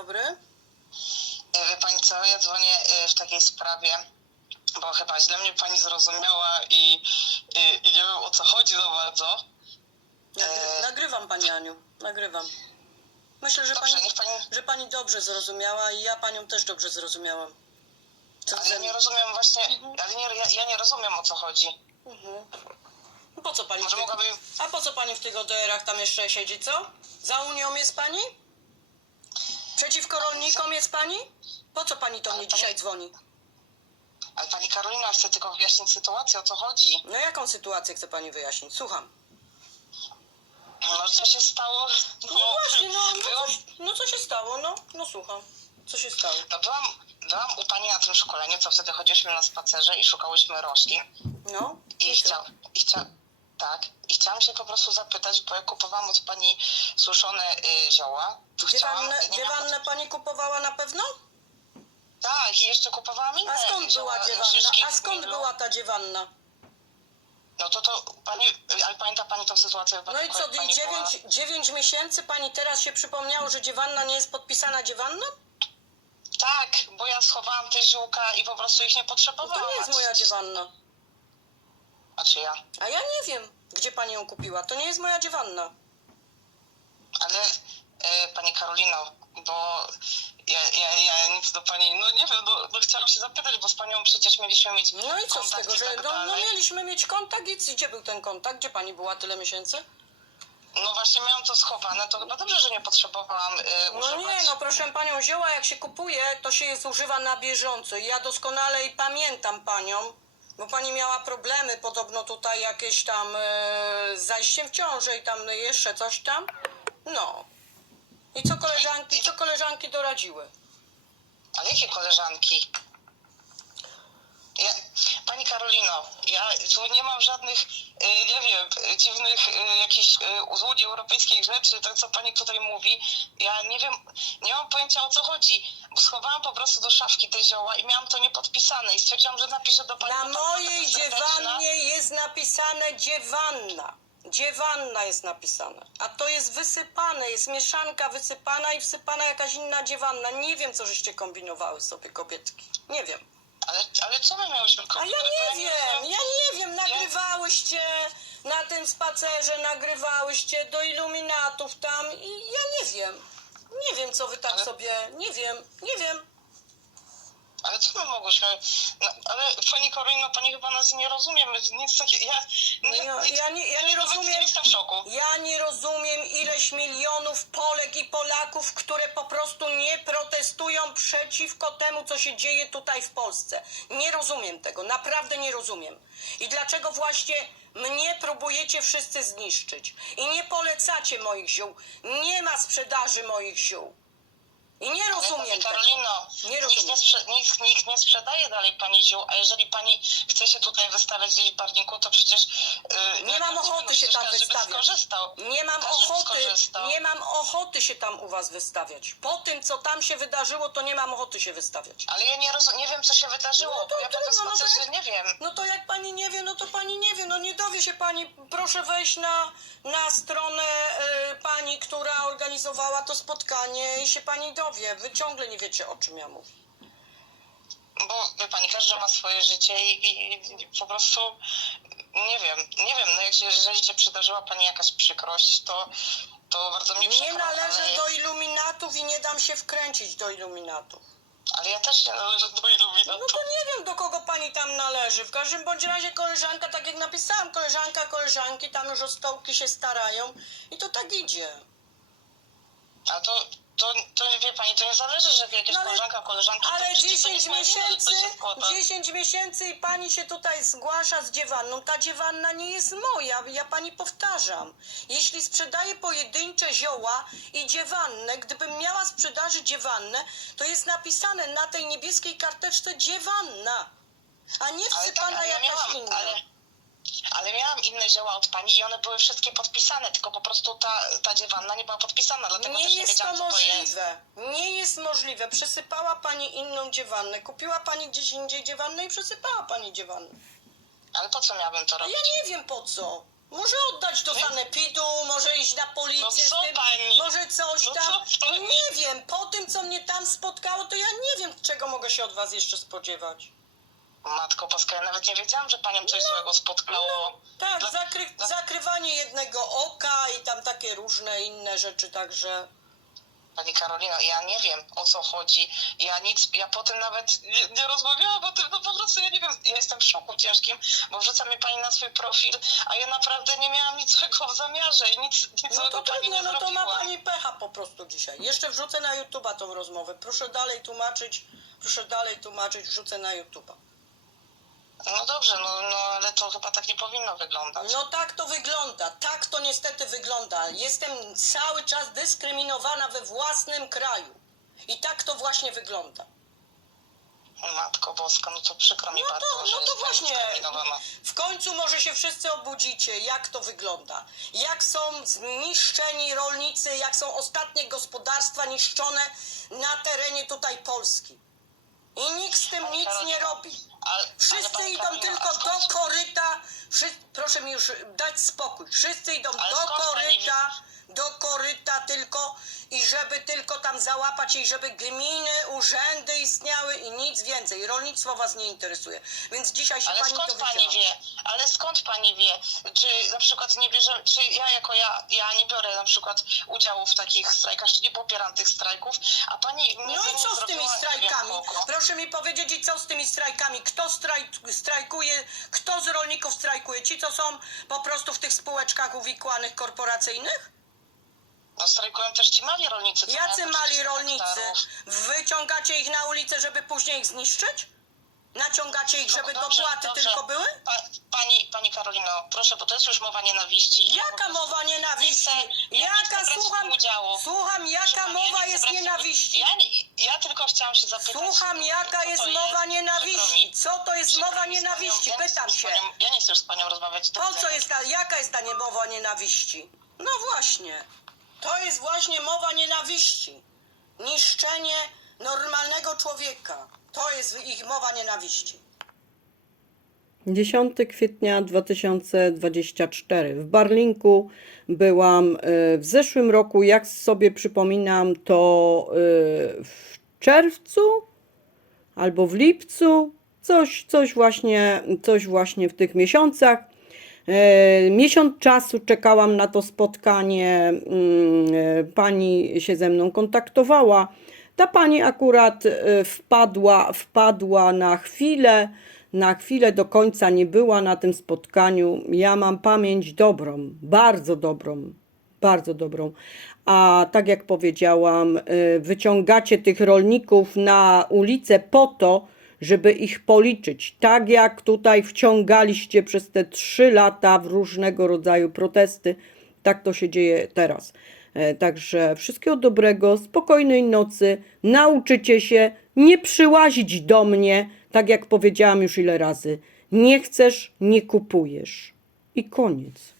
dobry. E, Wie pani co, ja dzwonię e, w takiej sprawie, bo chyba źle mnie pani zrozumiała i, i, i nie wiem o co chodzi za bardzo. Nagry- Eee. Nagrywam pani Aniu, nagrywam. Myślę, że Dobrze, pani, pani... że pani dobrze zrozumiała i ja panią też dobrze zrozumiałam. Co Ale ja nie rozumiem właśnie, ale nie, ja, ja nie rozumiem o co chodzi. Mhm. Po co pani Może mogłaby... A po co pani w tych ODR-ach tam jeszcze siedzi, co? Za Unią jest pani? Przeciwko rolnikom jest pani? Po co pani do mnie dzisiaj dzwoni? Ale pani Karolina chce tylko wyjaśnić sytuację, o co chodzi. No jaką sytuację chce pani wyjaśnić? Słucham. No co się stało? No właśnie, no, no, coś, no co się stało? No, no słucham. Co się stało? no byłam, byłam u pani na tym szkoleniu, co wtedy chodziłyśmy na spacerze i szukałyśmy roślin. No? I, co? chciał, i, chcia, tak, I chciałam się po prostu zapytać, bo ja kupowałam od pani suszone y, zioła. to chciałam- Dziewannę, nie miałam- dziewannę pani kupowała na pewno? Tak, i jeszcze kupowałam inne A skąd zioła, była y, dziewanna? szyszki A skąd była ta dziewanna? No to to pani, ale pamięta pani tą sytuację? No i co, i pani była- dziewięć miesięcy pani teraz się przypomniało, że dziewanna nie jest podpisana dziewanną? Tak, bo ja schowałam te ziółka i po prostu ich nie No potrzebowałam. to nie jest moja dziewanna. A czy ja? A ja nie wiem, gdzie pani ją kupiła. To nie jest moja dziewanna. Ale e, pani Karolino, bo ja, ja, ja nic do pani, no nie wiem, no, no chciałam się zapytać, bo z panią przecież mieliśmy mieć No i co z kontakt tego, i że tak no, no dalej. mieliśmy mieć kontakt i gdzie był ten kontakt? Gdzie pani była tyle miesięcy? No właśnie miałam to schowane, to chyba dobrze, że nie potrzebowałam y, No używać. nie, no proszę panią, zioła jak się kupuje, to się je zużywa na bieżąco. Ja doskonale i pamiętam panią, bo pani miała problemy, podobno tutaj jakieś tam e, z zajściem w ciążę i tam jeszcze coś tam. No. I co koleżanki, co koleżanki doradziły? Ale jakie koleżanki? Ja, pani Karolino, ja tu nie mam żadnych, y, nie wiem, y, dziwnych y, jakichś y, z Unii Europejskiej rzeczy, to co pani tutaj mówi. Ja nie wiem, nie mam pojęcia o co chodzi, bo schowałam po prostu do szafki te zioła i miałam to niepodpisane i stwierdziłam, że napiszę do pani. Na mojej dziewannie jest napisane dziewanna. Dziewanna jest napisane. A to jest wysypane, jest mieszanka wysypana i wsypana jakaś inna dziewanna. Nie wiem, co żeście kombinowały sobie kobietki. Nie wiem. Ale, ale co my miałyśmy A ja nie wiem, ja nie wiem, nagrywałyście na tym spacerze, nagrywałyście do iluminatów tam i ja nie wiem. Nie wiem, co wy tak Ale- sobie, nie wiem, nie wiem. Co my mogłyśmy? No, ale pani Karolino, pani chyba nas nie rozumie. my Nic takiego. Ja, nie, Ja- ja nie- ja nie nawet rozumiem. Jestem w szoku. Ja nie rozumiem ileś milionów Polek i Polaków, które po prostu nie protestują przeciwko temu, co się dzieje tutaj w Polsce. Nie rozumiem tego, naprawdę nie rozumiem. I dlaczego właśnie mnie próbujecie wszyscy zniszczyć? I nie polecacie moich ziół. Nie ma sprzedaży moich ziół. I nie rozumiem tego. Karolino, Nie nikt, rozumiem. nie sprze- nikt, nikt nie sprzedaje dalej pani ziół, a jeżeli pani chce się tutaj wystawiać w barniku, to przecież... Yy, Nie mam ochoty przecież się tam każdy by wystawiać. skorzystał. Nie mam Każdy by ochoty, skorzystał. nie mam ochoty się tam u was wystawiać. Po tym, co tam się wydarzyło, to nie mam ochoty się wystawiać. Ale ja nie, rozu- nie wiem, co się wydarzyło, No to bo ja trudno, no to spacerze, jak- nie wiem. No to jak pani nie wie, no to pani nie wie, no nie dowie się pani. Proszę wejść na, na stronę y, pani, która organizowała to spotkanie i się pani dowie. Wy ciągle nie wiecie, o czym ja mówię. Bo wie pani, każdy ma swoje życie i, i, i po prostu nie wiem, nie wiem, no jak się, jeżeli się przydarzyła pani jakaś przykrość, to, to bardzo mi przykro. Nie należę ale, do iluminatów i nie dam się wkręcić do iluminatów. ale ja też nie należę do iluminatu. No to nie wiem, do kogo pani tam należy. W każdym bądź razie koleżanka, tak jak napisałam, koleżanka, koleżanki tam już o stołki się starają i to tak idzie. A to, to, to wie pani, to nie zależy, że jakaś No ale- koleżanka, koleżanki, Ale to 10 nic nie zmieni, miesięcy, składa. 10 miesięcy i pani się tutaj zgłasza z dziewanną. Ta dziewanna nie jest moja, ja pani powtarzam. Jeśli sprzedaję pojedyncze zioła i dziewannę, gdybym miała sprzedaży dziewannę, to jest napisane na tej niebieskiej karteczce dziewanna, a nie tak, wsypana ja jakaś miałam, inna. ale, ale miałam inne zioła od pani i one były wszystkie podpisane, tylko po prostu ta, ta dziewanna nie była podpisana, dlatego Nie też nie jest to wiedziałam, co to jest. możliwe. Nie jest możliwe. Przesypała pani inną dziewannę. Kupiła pani gdzieś indziej dziewannę i przesypała pani dziewannę. Ale po co miałabym to robić? ja nie wiem po co. Może oddać do sanepidu, może iść na policję No z co tym, pani? może coś No tam. co pani? Nie wiem, po tym co mnie tam spotkało, to ja nie wiem, czego mogę się od was jeszcze spodziewać. Matko Boska, ja nawet nie wiedziałam, że panią coś złego spotkało. Tak, Dla- zakry, dla- zakrywanie jednego oka i tam takie różne inne rzeczy, także... Pani Karolino, ja nie wiem o co chodzi. Ja nic, ja potem nawet nie, nie rozmawiałam o tym, no po prostu ja nie wiem, ja jestem w szoku ciężkim, bo wrzuca mnie pani na swój profil, a ja naprawdę nie miałam nic złego w zamiarze i nic, nic No złego to pani trudno, nie no to ma zrobiła. pani pecha po prostu dzisiaj. Jeszcze wrzucę na YouTube'a tą rozmowę. Proszę dalej tłumaczyć, proszę dalej tłumaczyć, wrzucę na YouTube'a. No dobrze, no, no ale to chyba tak nie powinno wyglądać. No tak to wygląda, tak to niestety wygląda. Jestem cały czas dyskryminowana we własnym kraju. I tak to właśnie wygląda. Matko Boska, no to przykro mi No to- bardzo, że no to jest pani właśnie. dyskryminowana. W końcu może się wszyscy obudzicie, jak to wygląda. Jak są zniszczeni rolnicy, jak są ostatnie gospodarstwa niszczone na terenie tutaj Polski. I nikt z tym nic nie robi. Ale, Wszyscy idą tylko skąd- do koryta. Proszę mi już dać spokój. Wszyscy idą Ale do koryta, do koryta tylko i żeby tylko tam załapać i żeby gminy, urzędy istniały i nic więcej. Rolnictwo was nie interesuje. Więc dzisiaj się Ale pani skąd pani wie? Ale skąd pani wie? Czy na przykład nie bierze, czy ja jako ja, ja nie biorę na przykład udziału w takich strajkach, czy nie popieram tych strajków, a pani No i co z tymi strajkami? Proszę mi powiedzieć, i co z tymi strajkami? Kto straj, strajkuje? Kto z rolników strajkuje? Ci, co są po prostu w tych spółeczkach uwikłanych korporacyjnych? No strajkują też ci mali rolnicy. co Jacy mają mali 30 rolnicy? hektarów. Wyciągacie ich na ulicę, żeby później ich zniszczyć? Naciągacie ich, żeby No dobrze, dopłaty dobrze. tylko były? Pa, pani, pani Karolino, proszę, bo to jest już mowa nienawiści. Jaka mowa nienawiści? nie chcę- ja nie chcę Jaka, brać w słucham, udziału. słucham, Proszę jaka pani, ja mowa nie jest brać w tym- nienawiści? Ja, nie, ja tylko chciałam się zapytać. Słucham, jaka jest mowa nienawiści? Co to jest mowa nienawiści? Pytam się. Ja nie chcę już z panią rozmawiać. Po co jest ta, jaka jest ta mowa nienawiści? No właśnie. To jest właśnie mowa nienawiści. Niszczenie normalnego człowieka. To jest ich mowa nienawiści. 10 kwietnia 2024. W Barlinku byłam y, w zeszłym roku, jak sobie przypominam, to y, w czerwcu albo w lipcu, coś, coś, właśnie, coś właśnie w tych miesiącach. E, Miesiąc czasu czekałam na to spotkanie. mm, Pani się ze mną kontaktowała. Ta pani akurat wpadła, wpadła na chwilę, na chwilę do końca nie była na tym spotkaniu. Ja mam pamięć dobrą, bardzo dobrą, bardzo dobrą. A tak jak powiedziałam, y, wyciągacie tych rolników na ulicę po to, żeby ich policzyć. Tak jak tutaj wciągaliście przez te trzy lata w różnego rodzaju protesty, tak to się dzieje teraz. E, Także wszystkiego dobrego, spokojnej nocy, nauczycie się nie przyłazić do mnie, tak jak powiedziałam już ile razy. Nie chcesz, nie kupujesz. I koniec.